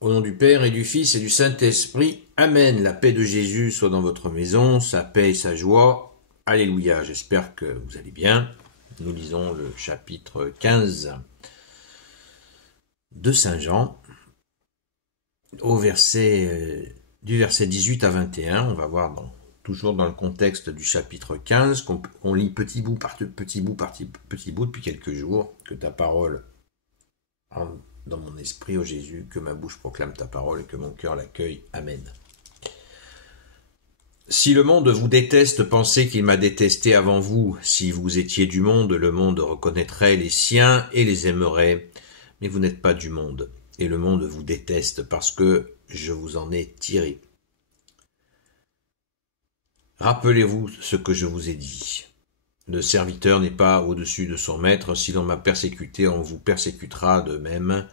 Au nom du Père et du Fils et du Saint-Esprit, Amen. La paix de Jésus soit dans votre maison, sa paix et sa joie. Alléluia, j'espère que vous allez bien. Nous lisons le chapitre 15 de Saint Jean, du verset 18 à 21. On va voir toujours dans le contexte du chapitre 15, qu'on lit petit bout par petit bout depuis quelques jours, que ta parole dans mon esprit, ô Jésus, que ma bouche proclame ta parole et que mon cœur l'accueille. Amen. Si le monde vous déteste, pensez qu'il m'a détesté avant vous. Si vous étiez du monde, le monde reconnaîtrait les siens et les aimerait. Mais vous n'êtes pas du monde, et le monde vous déteste parce que je vous en ai tiré. Rappelez-vous ce que je vous ai dit. Le serviteur n'est pas au-dessus de son maître. Si l'on m'a persécuté, on vous persécutera de même.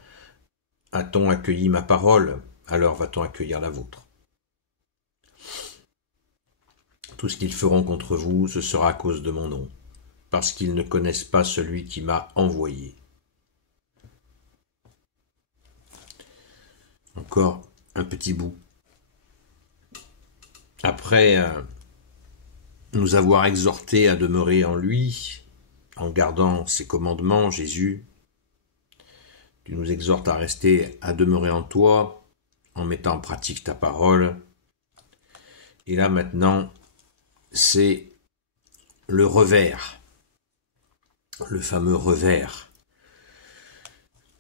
A-t-on accueilli ma parole? Alors va-t-on accueillir la vôtre? Tout ce qu'ils feront contre vous, ce sera à cause de mon nom, parce qu'ils ne connaissent pas celui qui m'a envoyé. Encore un petit bout. Après nous avoir exhortés à demeurer en lui, en gardant ses commandements, Jésus, tu nous exhortes à demeurer en toi, en mettant en pratique ta parole. Et là maintenant, c'est le revers, le fameux revers.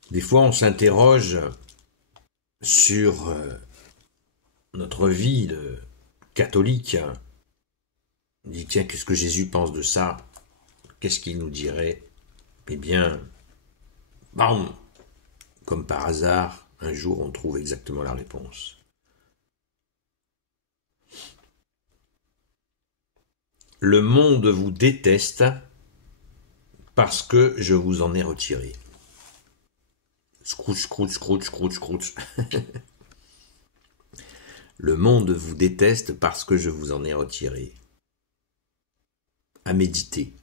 Des fois, on s'interroge sur notre vie de catholique. On dit, tiens, qu'est-ce que Jésus pense de ça? Qu'est-ce qu'il nous dirait? Eh bien, bam, comme par hasard, un jour, on trouve exactement la réponse. Le monde vous déteste parce que je vous en ai retiré. Scrouch, scrouch, scrouch, scrouch, scrouch. Le monde vous déteste parce que je vous en ai retiré. À méditer.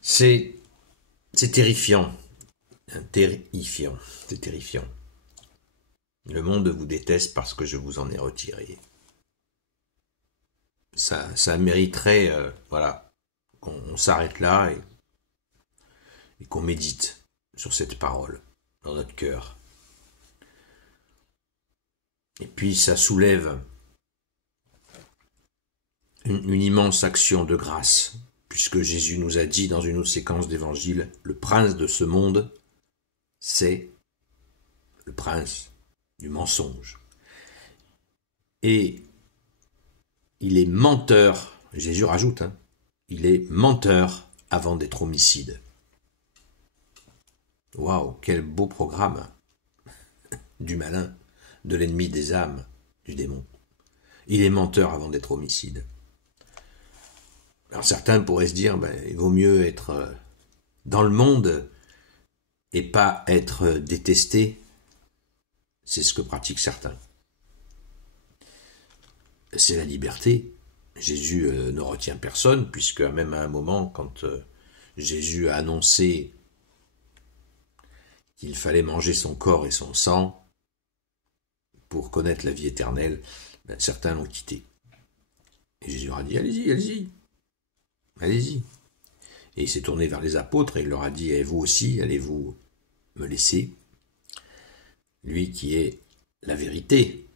C'est terrifiant. Terrifiant. C'est terrifiant. Le monde vous déteste parce que je vous en ai retiré. Ça mériterait, qu'on s'arrête là et qu'on médite sur cette parole dans notre cœur. Et puis ça soulève une immense action de grâce, puisque Jésus nous a dit dans une autre séquence d'évangile, le prince de ce monde, c'est le prince du mensonge. Et il est menteur, Jésus rajoute, il est menteur avant d'être homicide. Waouh, quel beau programme du malin, de l'ennemi des âmes, du démon. Il est menteur avant d'être homicide. Alors certains pourraient se dire, il vaut mieux être dans le monde et pas être détesté. C'est ce que pratiquent certains. C'est la liberté. Jésus ne retient personne, puisque même à un moment, quand Jésus a annoncé qu'il fallait manger son corps et son sang pour connaître la vie éternelle, certains l'ont quitté. Et Jésus leur a dit, allez-y, allez-y, allez-y. Et il s'est tourné vers les apôtres et il leur a dit, et vous aussi, allez-vous me laisser? Lui qui est la vérité.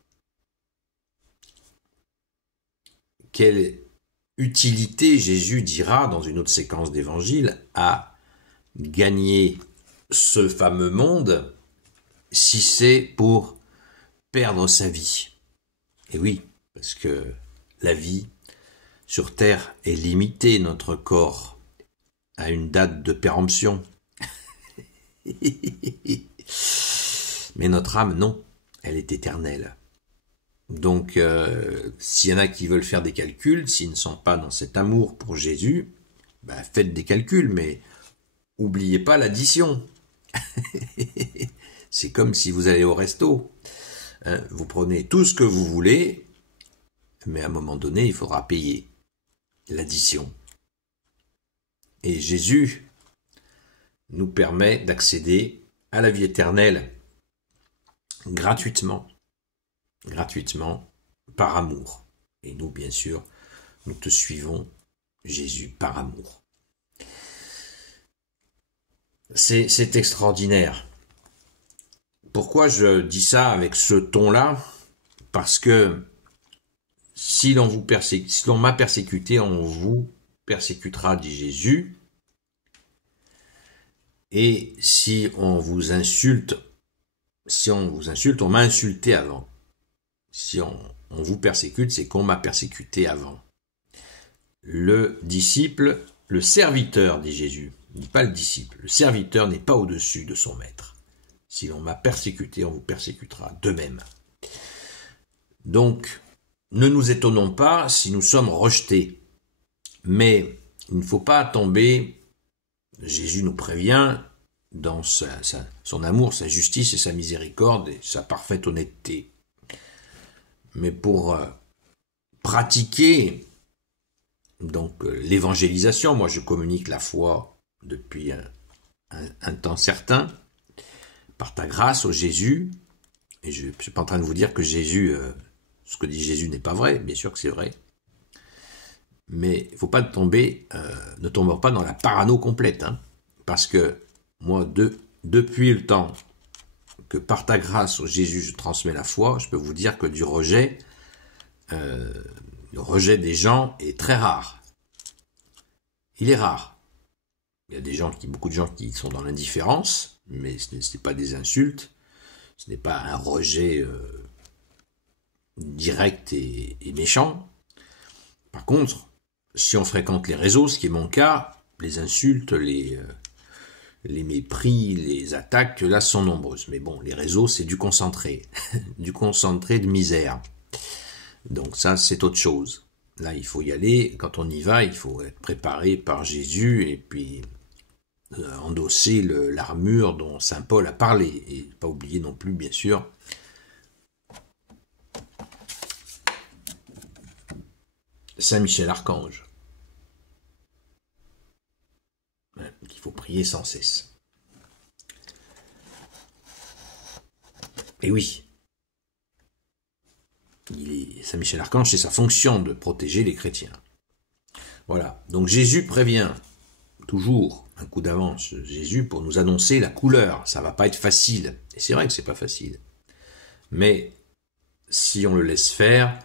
Quelle utilité Jésus dira dans une autre séquence d'évangile à gagner ce fameux monde si c'est pour perdre sa vie? Et oui, parce que la vie sur terre est limitée, notre corps a une date de péremption. Mais notre âme, non, elle est éternelle. Donc, s'il y en a qui veulent faire des calculs, s'ils ne sont pas dans cet amour pour Jésus, faites des calculs, mais oubliez pas l'addition. C'est comme si vous allez au resto. Vous prenez tout ce que vous voulez, mais à un moment donné, il faudra payer l'addition. Et Jésus nous permet d'accéder à la vie éternelle gratuitement, par amour. Et nous, bien sûr, nous te suivons, Jésus, par amour. C'est extraordinaire. Pourquoi je dis ça avec ce ton-là? Parce que si l'on m'a persécuté, on vous persécutera, dit Jésus. Et si on vous insulte, on m'a insulté avant. Si on vous persécute, c'est qu'on m'a persécuté avant. Le disciple, le serviteur, dit Jésus, il ne dit pas le disciple, le serviteur n'est pas au-dessus de son maître. Si l'on m'a persécuté, on vous persécutera de même. Donc, ne nous étonnons pas si nous sommes rejetés. Mais il ne faut pas tomber, Jésus nous prévient, dans son amour, sa justice et sa miséricorde et sa parfaite honnêteté. Mais pour pratiquer donc l'évangélisation, moi je communique la foi depuis un temps certain, par ta grâce au Jésus, et je ne suis pas en train de vous dire que Jésus, ce que dit Jésus n'est pas vrai, bien sûr que c'est vrai, mais il ne faut pas ne tombons pas dans la parano complète, hein, parce que moi, depuis le temps que par ta grâce au Jésus je transmets la foi, je peux vous dire que le rejet des gens est très rare. Il est rare. Il y a beaucoup de gens qui sont dans l'indifférence, mais ce n'est pas des insultes, ce n'est pas un rejet direct et méchant. Par contre, si on fréquente les réseaux, ce qui est mon cas, les insultes, les mépris, les attaques, là, sont nombreuses. Mais bon, les réseaux, c'est du concentré, du concentré de misère. Donc ça, c'est autre chose. Là, il faut y aller. Quand on y va, il faut être préparé par Jésus et puis endosser l'armure dont saint Paul a parlé. Et pas oublier non plus, bien sûr, saint Michel Archange, qu'il faut prier sans cesse. Et oui, saint Michel Archange, c'est sa fonction de protéger les chrétiens. Voilà, donc Jésus prévient toujours un coup d'avance, Jésus, pour nous annoncer la couleur. Ça va pas être facile, et c'est vrai que c'est pas facile. Mais si on laisse faire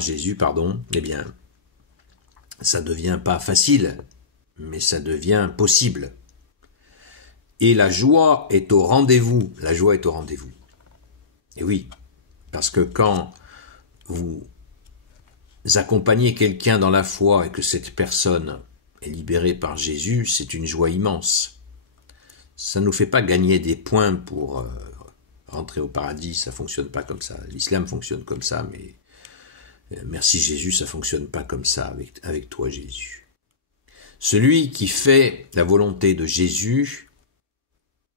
Jésus, eh bien, ça devient pas facile, mais ça devient possible. Et la joie est au rendez-vous. La joie est au rendez-vous. Et oui, parce que quand vous accompagnez quelqu'un dans la foi et que cette personne est libérée par Jésus, c'est une joie immense. Ça ne nous fait pas gagner des points pour rentrer au paradis, ça fonctionne pas comme ça. L'islam fonctionne comme ça, mais merci Jésus, ça fonctionne pas comme ça avec toi Jésus. Celui qui fait la volonté de Jésus,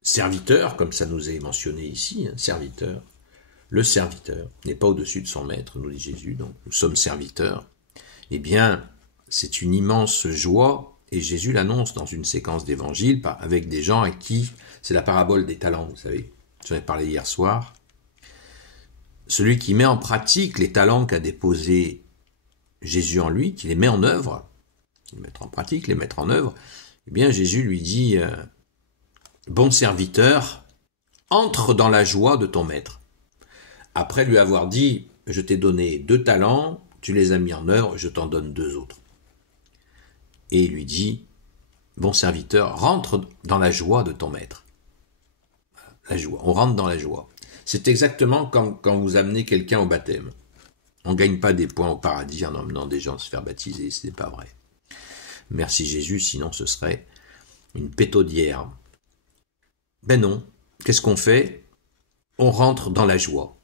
serviteur, comme ça nous est mentionné ici, hein, serviteur, le serviteur n'est pas au-dessus de son maître, nous dit Jésus, donc nous sommes serviteurs, eh bien, c'est une immense joie, et Jésus l'annonce dans une séquence d'évangile avec des gens à qui, c'est la parabole des talents, vous savez, j'en ai parlé hier soir, celui qui met en pratique les talents qu'a déposés Jésus en lui, qui les met en œuvre, les mettre en pratique, les mettre en œuvre, eh bien Jésus lui dit, bon serviteur, entre dans la joie de ton maître. Après lui avoir dit, je t'ai donné 2 talents, tu les as mis en œuvre, je t'en donne 2 autres. Et il lui dit, bon serviteur, rentre dans la joie de ton maître. La joie, on rentre dans la joie. C'est exactement comme quand vous amenez quelqu'un au baptême. On ne gagne pas des points au paradis en emmenant des gens se faire baptiser, ce n'est pas vrai. Merci Jésus, sinon ce serait une pétaudière. Ben non, qu'est-ce qu'on fait? On rentre dans la joie.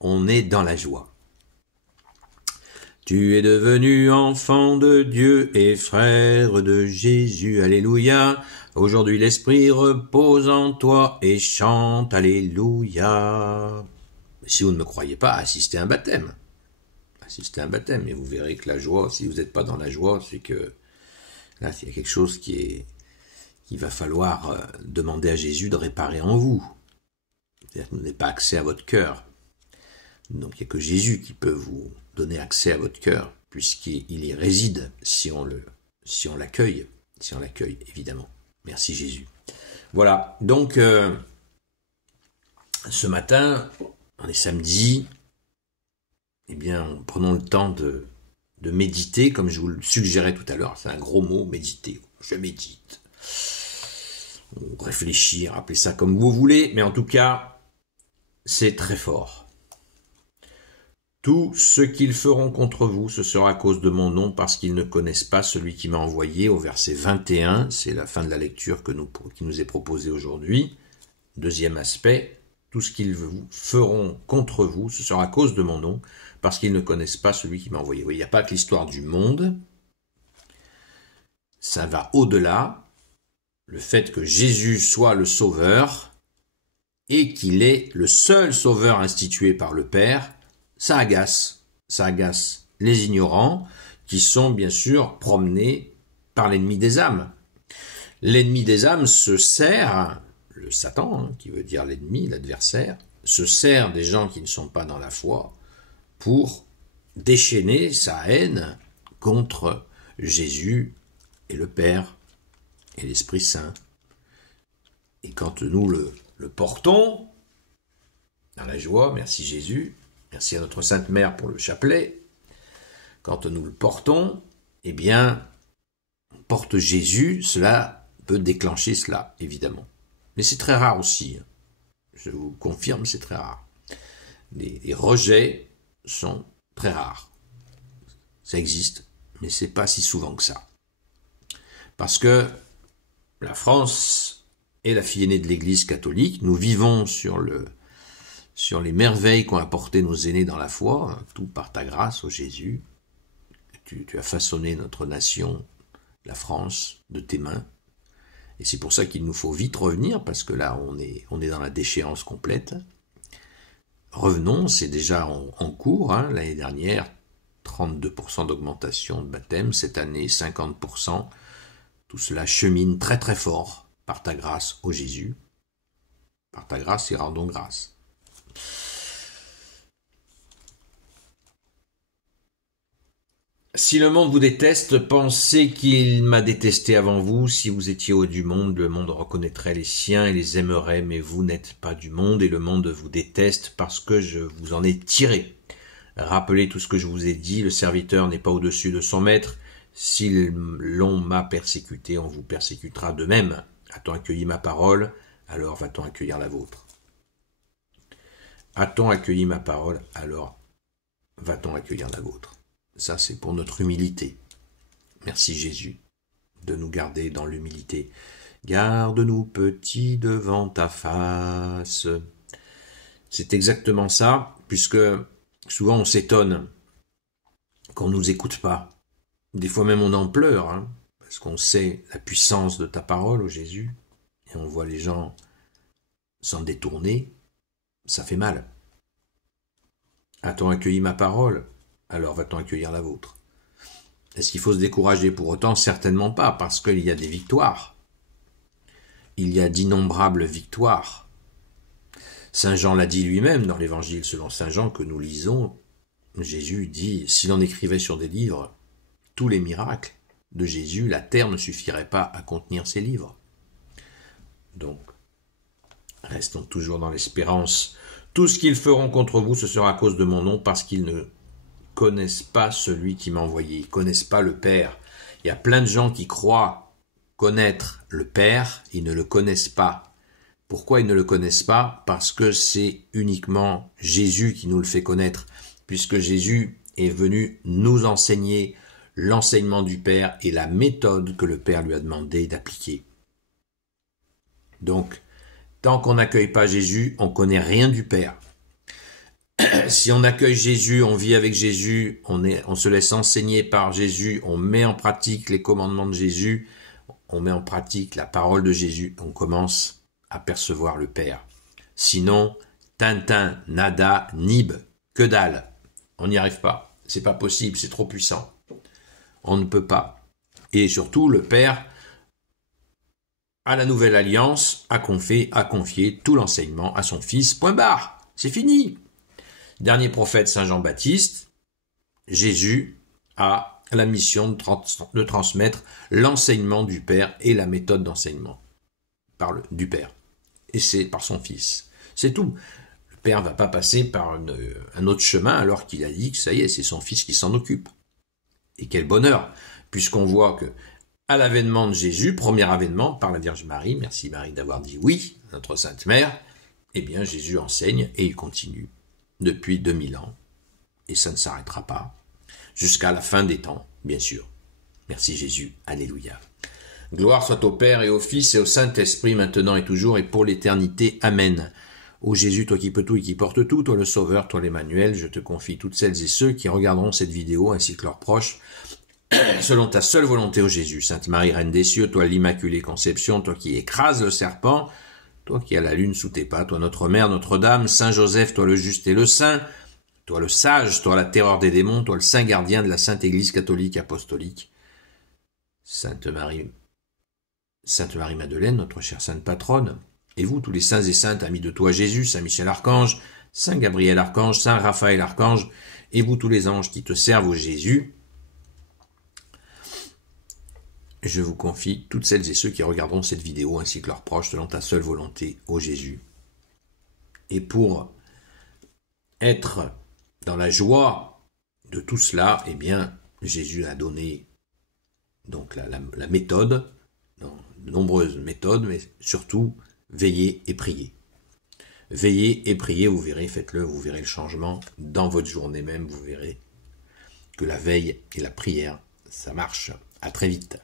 On est dans la joie. Tu es devenu enfant de Dieu et frère de Jésus, alléluia. Aujourd'hui l'Esprit repose en toi et chante, alléluia. Si vous ne me croyez pas, assistez à un baptême. Assistez à un baptême et vous verrez que la joie, si vous n'êtes pas dans la joie, c'est que là, il y a quelque chose qu'il va falloir demander à Jésus de réparer en vous. C'est-à-dire que vous n'avez pas accès à votre cœur. Donc il n'y a que Jésus qui peut vous donner accès à votre cœur, puisqu'il y réside si on l'accueille, évidemment. Merci Jésus. Voilà, donc ce matin, on est samedi, eh bien, prenons le temps de méditer, comme je vous le suggérais tout à l'heure. C'est un gros mot, méditer. Je médite. Ou réfléchir, appelez ça comme vous voulez, mais en tout cas, c'est très fort. Tout ce qu'ils feront contre vous, ce sera à cause de mon nom, parce qu'ils ne connaissent pas celui qui m'a envoyé. Au verset 21, c'est la fin de la lecture qui nous est proposée aujourd'hui. Deuxième aspect, tout ce qu'ils feront contre vous, ce sera à cause de mon nom, parce qu'ils ne connaissent pas celui qui m'a envoyé. Oui, il n'y a pas que l'histoire du monde, ça va au-delà. Le fait que Jésus soit le Sauveur et qu'il est le seul Sauveur institué par le Père, ça agace les ignorants qui sont bien sûr promenés par l'ennemi des âmes. L'ennemi des âmes se sert, le Satan, qui veut dire l'ennemi, l'adversaire, se sert des gens qui ne sont pas dans la foi pour déchaîner sa haine contre Jésus et le Père et l'Esprit Saint. Et quand nous le portons dans la joie, merci Jésus, merci à notre Sainte Mère pour le chapelet, quand nous le portons, eh bien, on porte Jésus, cela peut déclencher cela, évidemment. Mais c'est très rare aussi, je vous confirme, c'est très rare. Les rejets sont très rares. Ça existe, mais c'est pas si souvent que ça. Parce que la France est la fille aînée de l'Église catholique. Nous vivons sur les merveilles qu'ont apporté nos aînés dans la foi, tout par ta grâce, ô Jésus. Tu as façonné notre nation, la France, de tes mains. Et c'est pour ça qu'il nous faut vite revenir, parce que là, on est dans la déchéance complète. Revenons, c'est déjà en cours. L'année dernière, 32% d'augmentation de baptême. Cette année, 50%. Tout cela chemine très très fort par ta grâce, ô Jésus. Par ta grâce et rendons grâce. Si le monde vous déteste, pensez qu'il m'a détesté avant vous. Si vous étiez au du monde, le monde reconnaîtrait les siens et les aimerait, mais vous n'êtes pas du monde et le monde vous déteste parce que je vous en ai tiré. Rappelez tout ce que je vous ai dit, le serviteur n'est pas au-dessus de son maître. Si l'on m'a persécuté, on vous persécutera de même. A-t-on accueilli ma parole, alors va-t-on accueillir la vôtre. A-t-on accueilli ma parole, alors va-t-on accueillir la vôtre. Ça, c'est pour notre humilité. Merci Jésus de nous garder dans l'humilité. Garde-nous petits devant ta face. C'est exactement ça, puisque souvent on s'étonne qu'on ne nous écoute pas. Des fois même on en pleure, parce qu'on sait la puissance de ta parole, ô Jésus, et on voit les gens s'en détourner, ça fait mal. A-t-on accueilli ma parole ? Alors va-t-on accueillir la vôtre. Est-ce qu'il faut se décourager pour autant? Certainement pas, parce qu'il y a des victoires. Il y a d'innombrables victoires. Saint Jean l'a dit lui-même dans l'évangile selon Saint Jean que nous lisons. Jésus dit, si l'on écrivait sur des livres tous les miracles de Jésus, la terre ne suffirait pas à contenir ces livres. Donc, restons toujours dans l'espérance. Tout ce qu'ils feront contre vous, ce sera à cause de mon nom, parce qu'ils ne connaissent pas celui qui m'a envoyé. Ils ne connaissent pas le Père. Il y a plein de gens qui croient connaître le Père, ils ne le connaissent pas. Pourquoi ils ne le connaissent pas? Parce que c'est uniquement Jésus qui nous le fait connaître, puisque Jésus est venu nous enseigner l'enseignement du Père et la méthode que le Père lui a demandé d'appliquer. Donc, tant qu'on n'accueille pas Jésus, on ne connaît rien du Père. Si on accueille Jésus, on vit avec Jésus, on se laisse enseigner par Jésus, on met en pratique les commandements de Jésus, on met en pratique la parole de Jésus, on commence à percevoir le Père. Sinon, Tintin, nada, nib, que dalle. On n'y arrive pas. C'est pas possible, c'est trop puissant. On ne peut pas. Et surtout, le Père à la nouvelle alliance a confié tout l'enseignement à son fils. Point barre, c'est fini. Dernier prophète Saint Jean-Baptiste, Jésus a la mission de transmettre l'enseignement du Père et la méthode d'enseignement du Père. Et c'est par son Fils. C'est tout. Le Père ne va pas passer par un autre chemin alors qu'il a dit que ça y est, c'est son Fils qui s'en occupe. Et quel bonheur, puisqu'on voit que à l'avènement de Jésus, premier avènement par la Vierge Marie, merci Marie d'avoir dit oui, notre Sainte Mère, eh bien Jésus enseigne et il continue depuis 2000 ans. Et ça ne s'arrêtera pas jusqu'à la fin des temps, bien sûr. Merci Jésus, alléluia. Gloire soit au Père et au Fils et au Saint-Esprit, maintenant et toujours et pour l'éternité. Amen. Ô Jésus, toi qui peux tout et qui portes tout, toi le Sauveur, toi l'Emmanuel, je te confie toutes celles et ceux qui regarderont cette vidéo ainsi que leurs proches, selon ta seule volonté, ô Jésus. Sainte Marie, Reine des cieux, toi l'Immaculée Conception, toi qui écrases le serpent, toi qui as la lune sous tes pas, toi notre Mère, Notre-Dame, Saint Joseph, toi le juste et le saint, toi le sage, toi la terreur des démons, toi le saint gardien de la Sainte Église catholique apostolique. Sainte Marie Madeleine, notre chère sainte patronne, et vous, tous les saints et saintes amis de toi Jésus, Saint Michel Archange, Saint Gabriel Archange, Saint Raphaël Archange, et vous tous les anges qui te servent, ô Jésus, je vous confie toutes celles et ceux qui regarderont cette vidéo ainsi que leurs proches selon ta seule volonté, ô Jésus. Et pour être dans la joie de tout cela, eh bien, Jésus a donné donc la méthode, de nombreuses méthodes, mais surtout veillez et priez. Veillez et priez, vous verrez, faites-le, vous verrez le changement dans votre journée même, vous verrez que la veille et la prière, ça marche. À très vite.